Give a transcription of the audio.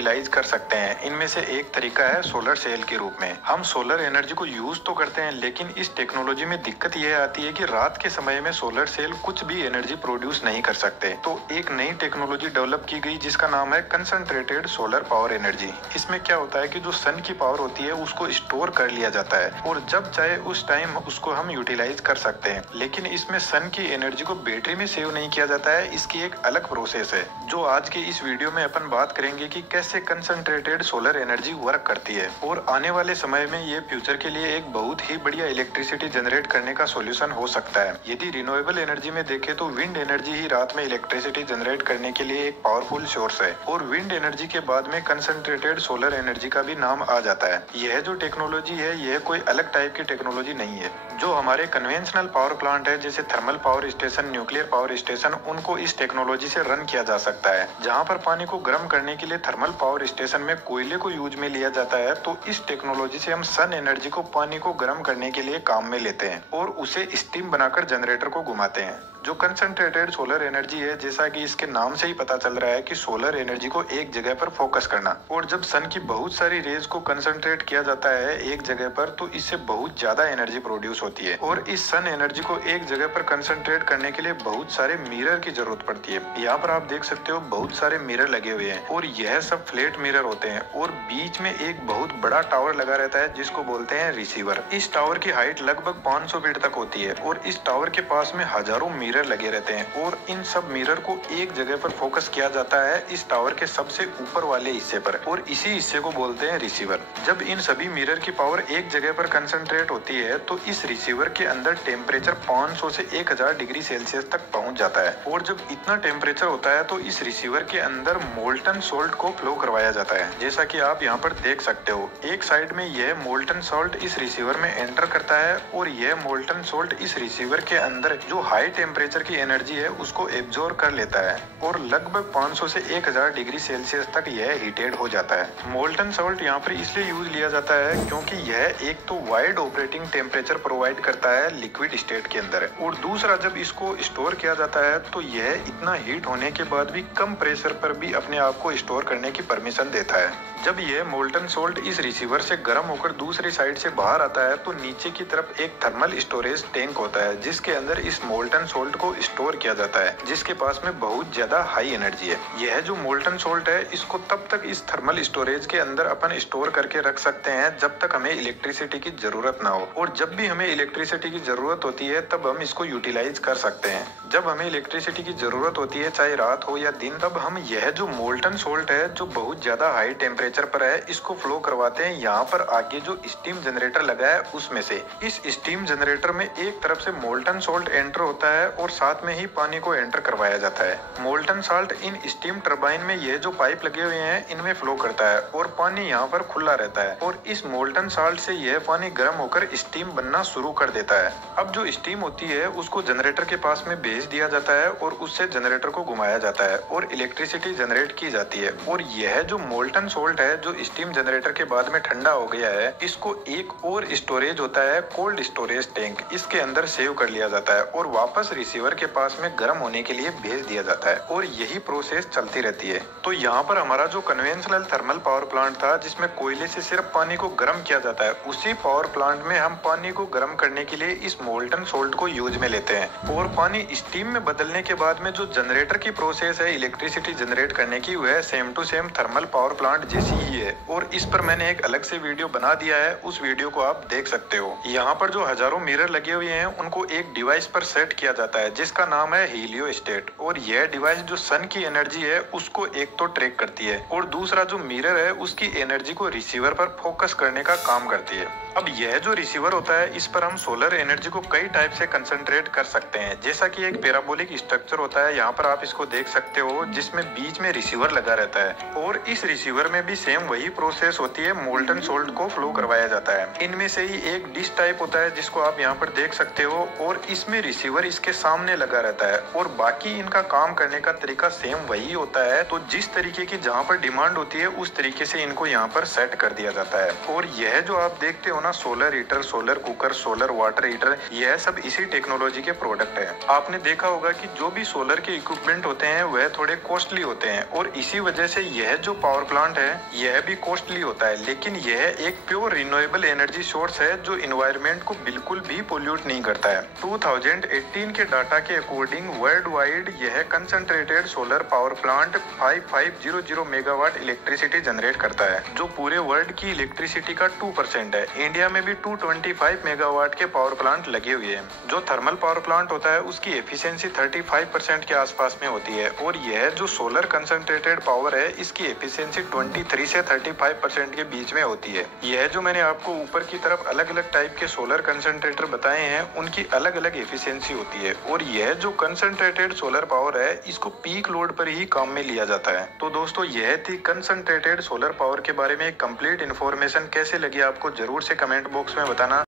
Utilise कर सकते हैं। इनमें से एक तरीका है सोलर सेल के रूप में। हम सोलर एनर्जी को यूज तो करते हैं, लेकिन इस टेक्नोलॉजी में दिक्कत यह आती है कि रात के समय में सोलर सेल कुछ भी एनर्जी प्रोड्यूस नहीं कर सकते। तो एक नई टेक्नोलॉजी डेवलप की गई जिसका नाम है कंसंट्रेटेड सोलर पावर एनर्जी। इसमें क्या होता है कि जो सन की पावर होती है उसको स्टोर कर लिया जाता है और जब चाहे उस टाइम उसको हम यूटिलाइज कर सकते हैं। लेकिन इसमें सन की एनर्जी को बैटरी में सेव नहीं किया जाता है, इसकी एक अलग प्रोसेस है जो आज के इस वीडियो में अपन बात करेंगे कि कैसे कंसंट्रेटेड सोलर एनर्जी वर्क करती है। और आने वाले समय में ये फ्यूचर के लिए एक बहुत ही बढ़िया इलेक्ट्रिसिटी जनरेट करने का सोल्यूशन हो सकता है। यदि रिन्यूएबल एनर्जी में देखें तो विंड एनर्जी ही रात में इलेक्ट्रिसिटी जनरेट करने के लिए एक पावरफुल सोर्स है और विंड एनर्जी के बाद में कंसंट्रेटेड सोलर एनर्जी का भी नाम आ जाता है। यह जो टेक्नोलॉजी है यह कोई अलग टाइप की टेक्नोलॉजी नहीं है। जो हमारे कन्वेंशनल पावर प्लांट है जैसे thermal power station, nuclear power station, उनको इस टेक्नोलॉजी से रन किया जा सकता है। जहां पर पानी को गर्म करने के लिए थर्मल पावर स्टेशन में कोयले को यूज में लिया जाता है, तो इस टेक्नोलॉजी से हम सन एनर्जी को पानी को गर्म करने के लिए काम में लेते हैं और उसे स्टीम बनाकर जनरेटर को घुमाते हैं। जो कंसंट्रेटेड सोलर एनर्जी है, जैसा कि इसके नाम से ही पता चल रहा है कि सोलर एनर्जी को एक जगह पर फोकस करना। और जब सन की बहुत सारी रेज को कंसंट्रेट किया जाता है एक जगह पर, तो इससे बहुत ज्यादा एनर्जी प्रोड्यूस होती है। और इस सन एनर्जी को एक जगह पर कंसंट्रेट करने के लिए बहुत सारे मिरर की जरूरत पड़ती है। यहाँ पर आप देख सकते हो बहुत सारे मिरर लगे हुए हैं और यह सब फ्लैट मिरर होते हैं और बीच में एक बहुत बड़ा टावर लगा रहता है जिसको बोलते हैं रिसीवर। इस टावर की हाइट लगभग 500 फीट तक होती है और इस टावर के पास में हजारों मिरर लगे रहते हैं और इन सब मिरर को एक जगह पर फोकस किया जाता है इस टावर के सबसे ऊपर वाले हिस्से पर और इसी हिस्से को बोलते हैं रिसीवर। जब इन सभी मिरर की पावर एक जगह पर कंसंट्रेट होती है तो इस रिसीवर के अंदर टेम्परेचर 500 से 1000 डिग्री सेल्सियस तक पहुंच जाता है और जब इतना टेम्परेचर होता है तो इस रिसीवर के अंदर मोल्टन सोल्ट को फ्लो करवाया जाता है। जैसा कि आप यहाँ पर देख सकते हो, एक साइड में यह मोल्टन सोल्ट इस रिसीवर में एंटर करता है और यह मोल्टन सोल्ट इस रिसीवर के अंदर जो हाई टेम्परेचर की एनर्जी है उसको एब्जॉर्ब कर लेता है और लगभग 500 से 1000 डिग्री सेल्सियस तक यह हीटेड हो जाता है। मोल्टन सोल्ट यहाँ पर इसलिए यूज लिया जाता है क्योंकि यह एक तो वाइड ऑपरेटिंग टेम्परेचर प्रोवाइड करता है लिक्विड स्टेट के अंदर और दूसरा जब इसको स्टोर किया जाता है तो यह इतना हीट होने के बाद भी कम प्रेशर पर भी अपने आप को स्टोर करने की परमिशन देता है। जब यह मोल्टन सोल्ट इस रिसीवर से गर्म होकर दूसरी साइड से बाहर आता है तो नीचे की तरफ एक थर्मल स्टोरेज टैंक होता है जिसके अंदर इस मोल्टन सोल्ट को स्टोर किया जाता है, जिसके पास में बहुत ज्यादा हाई एनर्जी है। यह जो मोल्टन सोल्ट है इसको तब तक इस थर्मल स्टोरेज के अंदर अपन स्टोर करके रख सकते हैं जब तक हमें इलेक्ट्रिसिटी की जरूरत ना हो और जब भी हमें इलेक्ट्रिसिटी की जरूरत होती है तब हम इसको यूटिलाइज कर सकते हैं। जब हमें इलेक्ट्रिसिटी की जरूरत होती है चाहे रात हो या दिन, तब हम यह जो मोल्टन सोल्ट है जो बहुत ज्यादा हाई टेम्परेचर पर है इसको फ्लो करवाते हैं यहाँ पर आगे जो स्टीम जनरेटर लगा है उसमें से। इस स्टीम जनरेटर में एक तरफ से मोल्टन सोल्ट एंटर होता है और साथ में ही पानी को एंटर करवाया जाता है। Molten salt in steam turbine में ये जो पाइप लगे हुए हैं इनमें फ्लो करता है और पानी यहाँ पर खुला रहता है और इस मोल्टन साल्ट से यह पानी गर्म होकर स्टीम बनना शुरू कर देता है। अब जो स्टीम होती है उसको जनरेटर के पास में भेज दिया जाता है और उससे जनरेटर को घुमाया जाता है और इलेक्ट्रिसिटी जनरेट की जाती है। और यह जो मोल्टन सोल्ट है जो स्टीम जनरेटर के बाद में ठंडा हो गया है, इसको एक और स्टोरेज होता है कोल्ड स्टोरेज टैंक, इसके अंदर सेव कर लिया जाता है और वापस रिसीवर के पास में गर्म होने के लिए भेज दिया जाता है और यही प्रोसेस चलती रहती है। तो यहाँ पर हमारा जो कन्वेंशनल थर्मल पावर प्लांट था जिसमें कोयले से सिर्फ पानी को गर्म किया जाता है, उसी पावर प्लांट में हम पानी को गर्म करने के लिए इस मोल्टन सोल्ट को यूज में लेते हैं और पानी स्टीम में बदलने के बाद में जो जनरेटर की प्रोसेस है इलेक्ट्रिसिटी जनरेट करने की, वह same to same thermal power plant जैसी ही है और इस पर मैंने एक अलग से वीडियो बना दिया है, उस वीडियो को आप देख सकते हो। यहाँ पर जो हजारों मिरर लगे हुए हैं उनको एक डिवाइस पर सेट किया जाता है जिसका नाम है हीलियो स्टेट और यह डिवाइस जो सन की एनर्जी है उसको एक तो ट्रैक करती है और दूसरा जो मिरर है उसकी एनर्जी को रिसीवर पर फोकस करने का काम करती है। अब यह जो रिसीवर होता है इस पर हम सोलर एनर्जी को कई टाइप से कंसंट्रेट कर सकते हैं। जैसा कि एक पैराबोलिक स्ट्रक्चर होता है, यहाँ पर आप इसको देख सकते हो जिसमें बीच में रिसीवर लगा रहता है और इस रिसीवर में भी सेम वही प्रोसेस होती है, मोल्टन सोल्ट को फ्लो करवाया जाता है। इनमें से ही एक डिश टाइप होता है जिसको आप यहाँ पर देख सकते हो और इसमें रिसीवर इसके सामने लगा रहता है और बाकी इनका काम करने का तरीका सेम वही होता है। तो जिस तरीके की जहाँ पर डिमांड होती है उस तरीके से इनको यहाँ पर सेट कर दिया जाता है और यह जो आप देखते हो सोना solar heater, solar cooker, solar water heater, यह सब इसी टेक्नोलॉजी के प्रोडक्ट है। आपने देखा होगा कि जो भी सोलर के इक्विपमेंट होते हैं वह थोड़े कॉस्टली होते हैं और इसी वजह से यह जो पावर प्लांट है यह भी कॉस्टली होता है, लेकिन यह एक प्योर रिन्यूएबल एनर्जी सोर्स है जो इन्वायरमेंट को बिल्कुल भी पोल्यूट नहीं करता है। 2018 के डाटा के अकॉर्डिंग वर्ल्ड वाइड यह concentrated solar power plant 5500 megawatt electricity generate करता है, जो पूरे वर्ल्ड की इलेक्ट्रिसिटी का 2% है। इंडिया में भी 225 मेगावाट के पावर प्लांट लगे हुए हैं। जो थर्मल पावर प्लांट होता है उसकी एफिशिएंसी 35% के आसपास में होती है और यह जो सोलर कंसंट्रेटेड पावर है इसकी एफिशिएंसी 23 से 35% के बीच में होती है। यह जो मैंने आपको ऊपर की तरफ अलग अलग टाइप के सोलर कंसंट्रेटर बताए हैं उनकी अलग अलग एफिशिएंसी होती है और यह जो कंसंट्रेटेड सोलर पावर है इसको पीक लोड पर ही काम में लिया जाता है। तो दोस्तों यह थी कंसंट्रेटेड सोलर पावर के बारे में कंप्लीट इन्फॉर्मेशन। कैसे लगी आपको जरूर से कमेंट बॉक्स में बताना।